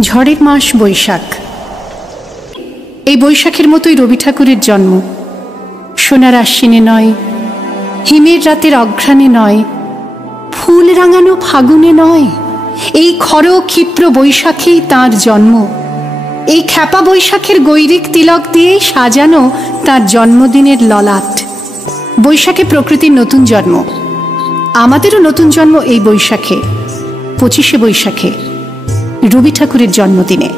ঝড়ের মাস বৈশাখ। এই বৈশাখের মতোই রবি ঠাকুরের জন্ম। সোনার আশ্বিনে নয়, হিমের রাতের অঘ্রাণে নয়, ফুল রাঙানো ফাগুনে নয়, এই খর ক্ষিপ্র বৈশাখেই তাঁর জন্ম। এই খ্যাপা বৈশাখের গৈরিক তিলক দিয়েই সাজানো তার জন্মদিনের ললাট। বৈশাখে প্রকৃতির নতুন জন্ম, আমাদেরও নতুন জন্ম এই বৈশাখে, 25শে বৈশাখে, রবি ঠাকুরের জন্মদিনে।